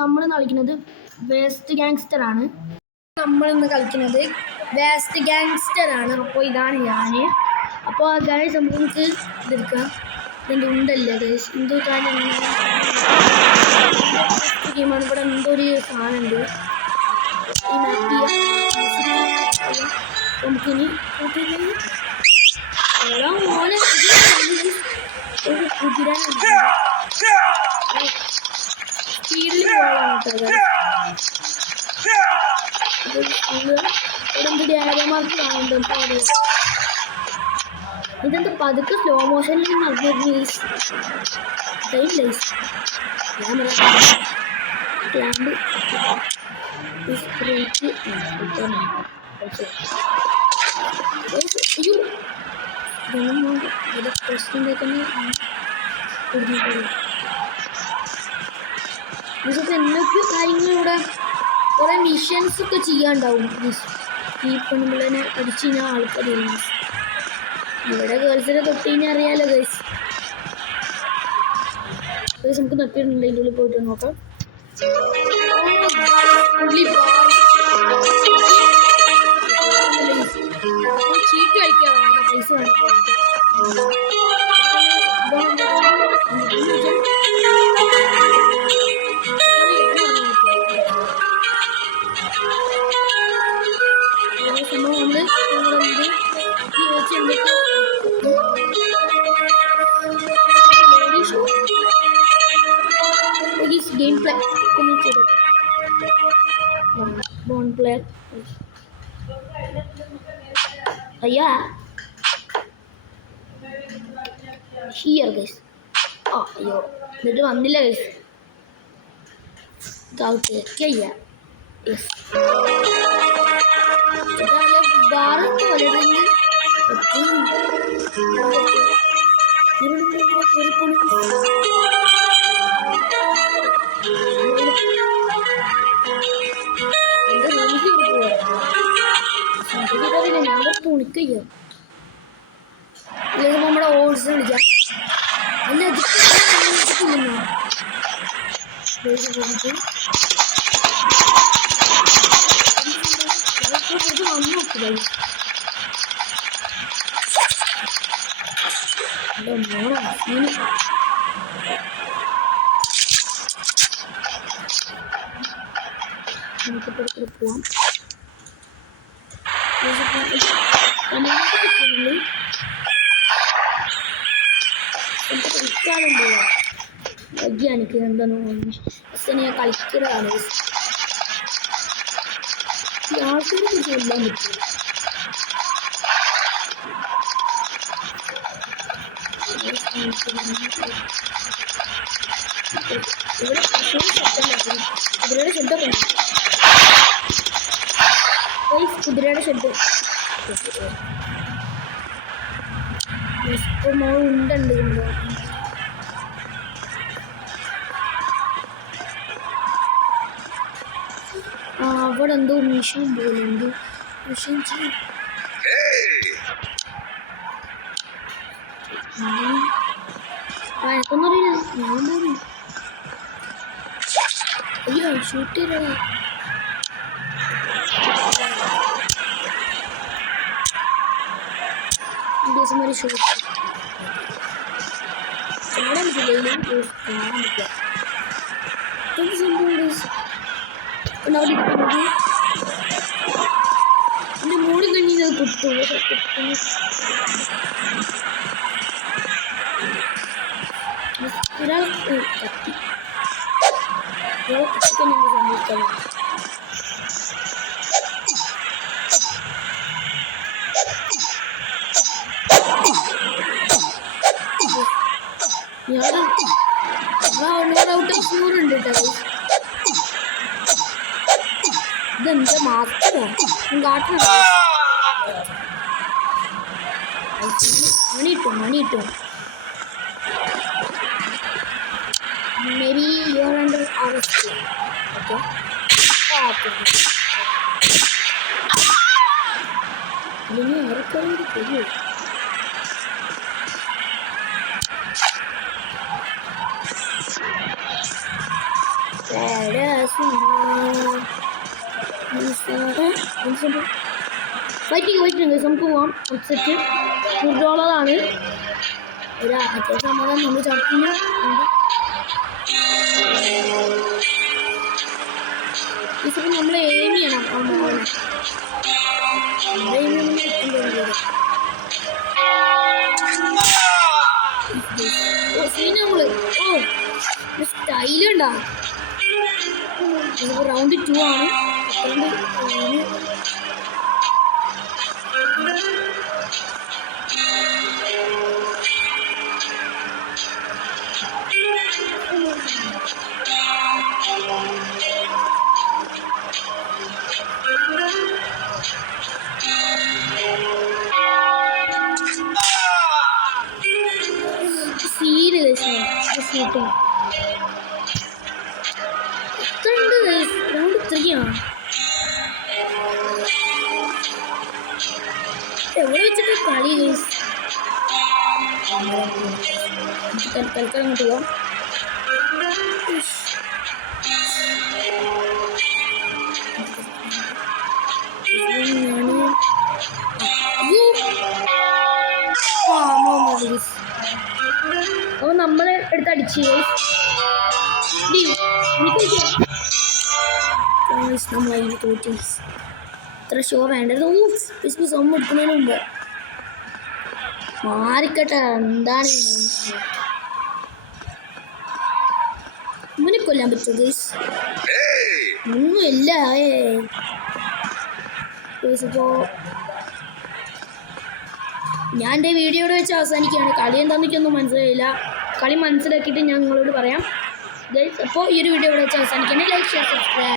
നമ്മൾ കളിക്കുന്നത് waste gangster ആണ്. നമ്മളിന്ന് കളിക്കുന്നത് വേസ്റ്റ് ഗാങ്സ്റ്റർ ആണ്. അപ്പോൾ ഇതാണ് ഞാൻ. അപ്പോൾ ഗൈസ് നമുക്ക് ഇതെടുക്കാം. ഇതെന്ത് ഉണ്ടല്ലേ ഗൈസ്, എന്തോ കാര്യം ഗെയിമാണ്. ഇവിടെ എന്തോ ഒരു സാധനമുണ്ട്. ഈ മാപ്പ് നമുക്കിനി മോനെ ഒരു കുതിരാനുണ്ട്. സ്പീഡിൽ പോകാൻ ആരമാർക്ക് കാണുന്നുണ്ട്. ഇതെന്താ പതുക്കെ സ്ലോ മോഷനിൽ നടന്നു. ക്യാമ്പ് പ്രശ്നം തന്നെ എന്തൊക്കെ കാര്യങ്ങളിലൂടെ കുറെ മിഷൻസ് ഒക്കെ ചെയ്യാണ്ടാവും. ഈ പെണ്ണുമ്പിള്ളനെ അടിച്ചു കഴിഞ്ഞാൽ ആൾക്കാരില്ല. ഇവിടെ ഗേൾസിനെ തൊട്ട് കഴിഞ്ഞാൽ അറിയാലോ ഗൈസ്. നമുക്ക് നട്ടിട്ടുണ്ട്. അതിൻ്റെ ഉള്ളിൽ പോയിട്ട് നോക്കാം. ചീറ്റ് കളിക്കാതെ പൈസ വേണം. Gameplay bond player here guys. അയ്യോ എന്നിട്ട് വന്നില്ല ഗൈസ്. ബാറൊക്കെ വളരെ ഞാൻ തുണിക്കയ്യോ അല്ലെങ്കിൽ നമ്മുടെ ഓട്സ് കളിക്കാം. അല്ല വന്നു നോക്കുക. നമുക്ക് പുറത്തോട്ട് പോവാം. കളിക്കാനും പോവാം. എനിക്ക് എന്താണോ ഞാൻ കളിക്കുന്നതാണ്. ആൾക്കാരെ കൊല്ലാൻ പറ്റും. ഇവിടെ കുതിരയുടെ ശബ്ദം കുതിരയുടെ ശബ്ദം ഉണ്ടുണ്ട്. അവിടെ എന്തോ മിഷൻ പോലെ എന്തോ മിഷൻ ചെയ്യും. എനിക്കൊന്നറിയില്ല. ഞാൻ പോയി അയ്യോ ഷൂട്ട് ചെയ്തതാ. हमारी शो चाड़ा ജില്ലയിൽ കാണാൻ പറ്റുക. എൻ്റെ മൂടി കഴിഞ്ഞത് കുത്തും ഒരാൾ കത്തി ഒരാളെ കത്തിക്കാൻ നമ്മൾ സമ്മതിക്കണം. ണ്ട് ഇതെന്താ മാസ്റ്ററോ കാട്ടണം. മണിയിട്ടു maybe you are under arrest. Okay. ഇതിന് ആർക്കൊരു കൊല്ലു. വൈറ്റിംഗ് നമുക്ക് പോവാം. സെറ്റ് $100 ഒരു അത്യാവശ്യം നമ്മൾ ചടക്കുന്ന ഇതിപ്പോൾ നമ്മൾ എയിം ചെയ്യണം. നമ്മള് സ്റ്റൈലുണ്ടാ. ഇതിപ്പോൾ റൗണ്ട് 2 ആണ്. റൗണ്ട് 3 ആണ്. എവിടെ വെച്ചിട്ട് കളി തൽക്കാലം അങ്ങോട്ട് പോവാം. അപ്പോൾ നമ്മളെ എടുത്ത് അടിച്ച് നമ്മളതിന് തോറ്റി. ഇത്ര ഷോ വേണ്ടത്. സമ്മ എടുക്കുന്നതിന് മുമ്പ് മാറിക്കട്ടെ. എന്താണ് ഇവനെ കൊല്ലാൻ പറ്റുമോ ഗൈസ്? ഒന്നുമില്ല. ഇപ്പോൾ ഞാൻ എൻ്റെ വീഡിയോയുടെ വെച്ച് അവസാനിക്കുകയാണ്. കളി എന്താണെന്ന് എനിക്കൊന്നും മനസ്സിലായില്ല. കളി മനസ്സിലാക്കിയിട്ട് ഞാൻ നിങ്ങളോട് പറയാം ഗൈസ്. അപ്പോൾ ഈ ഒരു വീഡിയോ ഇവിടെ വെച്ച് അവസാനിക്കുകയാണ്. Like share subscribe.